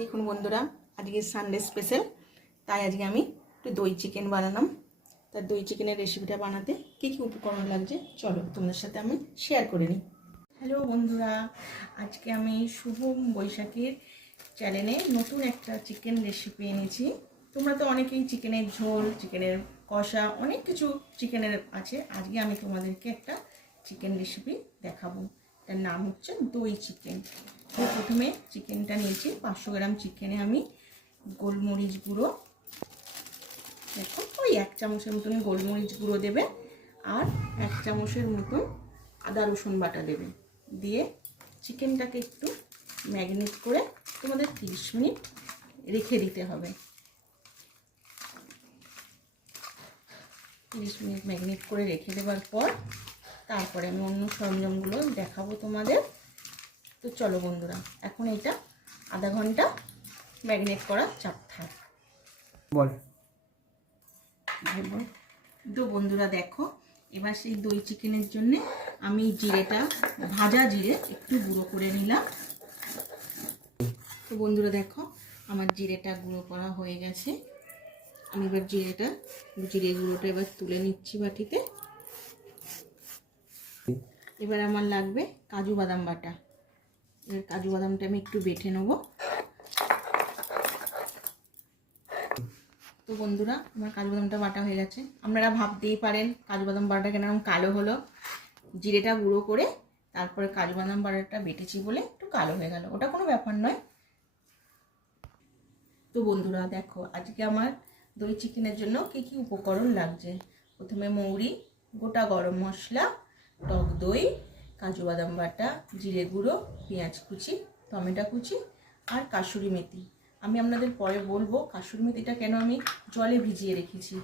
দেখুন বন্ধুরা, আজকে সানডে স্পেশাল, তাই আজকে আমি একটু দই চিকেন বানালাম। তার দই চিকেনের রেসিপিটা বানাতে কী কী উপকরণ লাগছে চলো তোমাদের সাথে আমি শেয়ার করে নিই। হ্যালো বন্ধুরা, আজকে আমি শুভ বৈশাখীর চ্যানেলে নতুন একটা চিকেন রেসিপি এনেছি। তোমরা তো অনেকেই চিকেনের ঝোল, চিকেনের কষা, অনেক কিছু চিকেনের আছে। আজকে আমি তোমাদেরকে একটা চিকেন রেসিপি দেখাবো। এটার নাম হচ্ছে দই চিকেন। আমি প্রথমে চিকেনটা নিয়েছি 500 গ্রাম। চিকেনে আমি গোলমরিচ গুঁড়ো, দেখো ওই 1 চামচের মতন গোলমরিচ গুঁড়ো দেবে, আর 1 চামচের মতন আদা রসুন বাটা দেবে। দিয়ে চিকেনটাকে একটু ম্যারিনেট করে তোমাদের 30 মিনিট রেখে দিতে হবে। 30 মিনিট ম্যারিনেট করে রেখে দেওয়ার পর তারপরে আমি অন্য সরঞ্জামগুলো দেখাবো তোমাদের। তো চলো বন্ধুরা, এখন এটা আধা ঘন্টা ম্যারিনেট করা চাপ থাক। তো বন্ধুরা দেখো, এবার সেই দই চিকেনের জন্য আমি জিরেটা, ভাজা জিরে একটু গুঁড়ো করে নিলাম। তো বন্ধুরা দেখো, আমার জিরেটা গুঁড়ো করা হয়ে গেছে। আমি এবার জিরে গুঁড়োটা এবার তুলে নিচ্ছি বাটিতে। এবার আমার লাগবে কাজু বাদাম বাটা। এবার কাজু বাদামটা আমি একটু বেটে নেব। তো বন্ধুরা, আমার কাজু বাদামটা বাটা হয়ে গেছে। আপনারা ভাবতেই পারেন কাজু বাদাম বাটাটা কেন কালো হলো। জিরেটা গুঁড়ো করে তারপরে কাজু বাদাম বাটাটা বেটেছি বলে একটু কালো হয়ে গেল, ওটা কোনো ব্যাপার নয়। তো বন্ধুরা দেখো, আজকে আমার দই চিকেনের জন্য কি কি উপকরণ লাগছে। প্রথমে মৌরি, গোটা গরম মশলা, টক দই, কাজু বাদাম বাটা, জিরে গুঁড়ো, পেঁয়াজ কুচি, টমেটো কুচি আর কাসুরি মেথি। আমি আপনাদের পরে বলবো কাসুরি মেথিটা কেন আমি জলে ভিজিয়ে রেখেছি।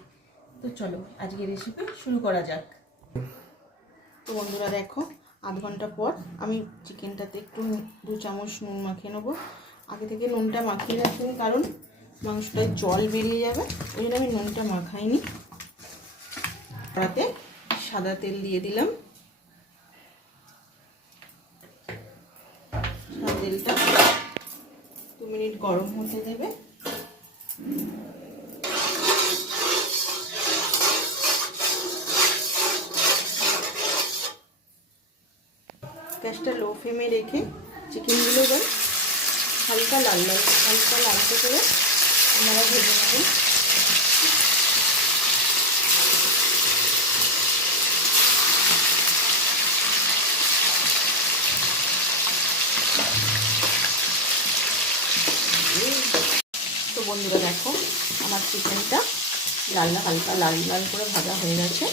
তো চলো আজকে রেসিপি শুরু করা যাক। তো বন্ধুরা দেখো, আধ ঘন্টা পর আমি চিকেনটাতে একটু 2 চামচ নুন মাখিয়ে নেবো। আগে থেকে নুনটা মাখিয়ে রাখিনি, কারণ মাংসটায় জল বেরিয়ে যাবে, ওই জন্য আমি নুনটা মাখাইনি। তাতে সাদা তেল দিয়ে দিলাম। সাদা তেলটা 2 মিনিট গরম হতে দেবে। গ্যাসটা লো ফ্লেমে রেখে চিকেনগুলো এবার হালকা লালচে করে আপনারা ভেজে নেবেন। তো বন্ধুরা দেখো, আমার চিকেনটা হালকা লাল করে ভাজা হয়ে গেছে।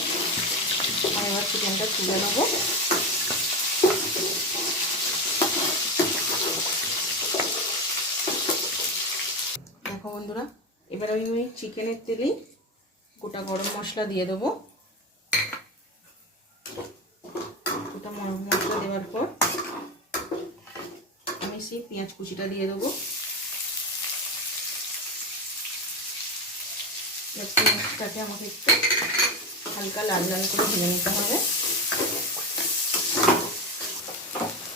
আমি এবার চিকেনটা তুলে নেবো। দেখো বন্ধুরা, এবার আমি ওই চিকেনের তেলেই গোটা গরম মশলা দিয়ে দেবো। গোটা গরম মশলা দেওয়ার পর আমি সেই পেঁয়াজ কুচিটা দিয়ে দেবো। পেঁয়াজটাকে আমাকে একটু হালকা লাল করে ভেজে নিতে হবে।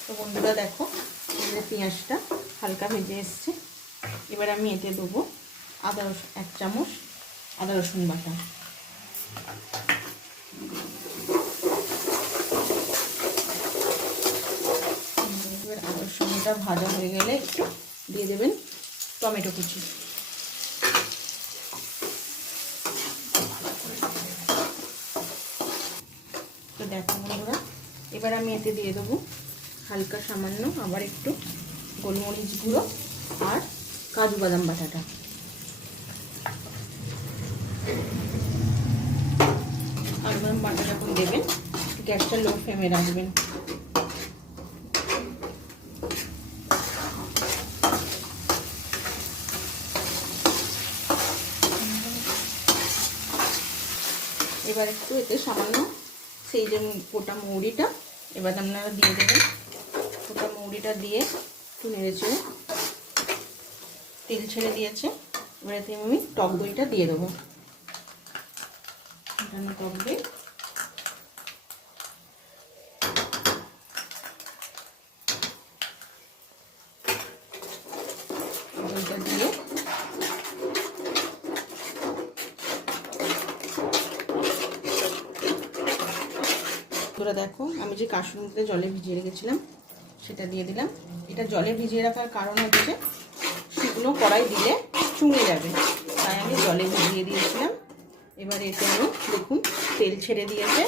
তো বন্ধুরা দেখো, পেঁয়াজটা হালকা ভেজে এসছে। এবার আমি এতে দেবো 1 চামচ আদা রসুন বাটা। এবার আদা রসুনটা ভাজা হয়ে গেলে একটু দিয়ে দেবেন টমেটো কুচি। তো দেখো বন্ধুরা, এবার আমি এতে দিয়ে দেবো হালকা সামান্য আবার একটু গোলমরিচ গুঁড়ো আর কাজু বাদাম বাটাটা। কাজু বাদাম বাটা যখন দেবেন গ্যাসটা লো ফ্লেমে রাখবেন। এবার একটু এতে সামান্য সেই যে গোটা মৌরিটা এবার আপনারা দিয়ে দেবেন। গোটা মৌরিটা দিয়ে একটু নেড়েছে, তেল ছেড়ে দিয়েছে। এবার এতে আমি টক দইটা দিয়ে দেবো। টক দই দইটা দিয়ে তোরা দেখো, আমি যে কাসুরি মেথিটা জলে ভিজিয়ে রেখেছিলাম সেটা দিয়ে দিলাম। এটা জলে ভিজিয়ে রাখার কারণ হচ্ছে শুকনো কড়াই দিলে চুঙে যাবে, তাই আমি জলে ভিজিয়ে দিয়েছিলাম। এবার এতে আমি দেখুন তেল ছেড়ে দিয়েছে।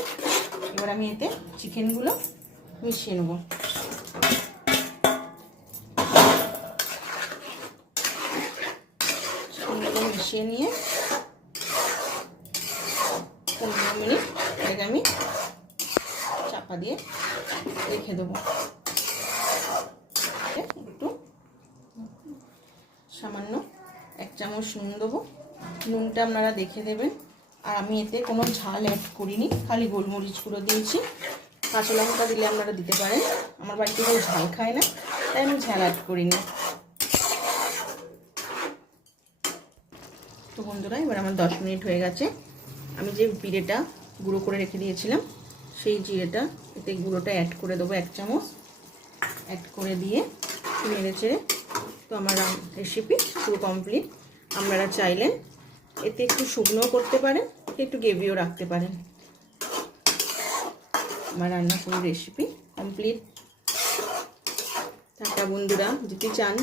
এবার আমি এতে চিকেনগুলো মিশিয়ে নেব। চিকেনগুলো মিশিয়ে নিয়ে 15 মিনিট এটাকে আমি চাপা দিয়ে রেখে দেবো। একটু সামান্য 1 চামচ নুন দেবো। নুনটা আপনারা দেখে দেবেন। আর আমি এতে কোনো ঝাল অ্যাড করিনি, খালি গোলমরিচ গুঁড়ো দিয়েছি। কাঁচা লঙ্কা দিলে আপনারা দিতে পারেন, আমার বাড়িতে কেউ ঝাল খায় না, তাই আমি ঝাল অ্যাড করিনি। তো বন্ধুরা, এবার আমার 10 মিনিট হয়ে গেছে। আমি যে জিরেটা গুঁড়ো করে রেখে দিয়েছিলাম সেই জিরেটা এতে গুঁড়োটা অ্যাড করে দেবো 1 চামচ। অ্যাড করে দিয়ে নেড়ে চেড়ে, তো আমার রেসিপি পুরো কমপ্লিট। আপনারা চাইলেন এতে একটু শুকনোও করতে পারেন, একটু গ্রেভিও রাখতে পারেন। আমার রান্নাপুরি রেসিপি কমপ্লিট। টাটা বন্ধুরা, যদি চান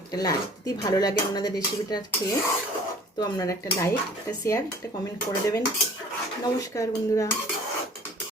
একটা লাইক, যদি ভালো লাগে আপনাদের রেসিপিটা খেয়ে, তো আপনারা একটা লাইক, একটা শেয়ার, একটা কমেন্ট করে দেবেন। নমস্কার বন্ধুরা।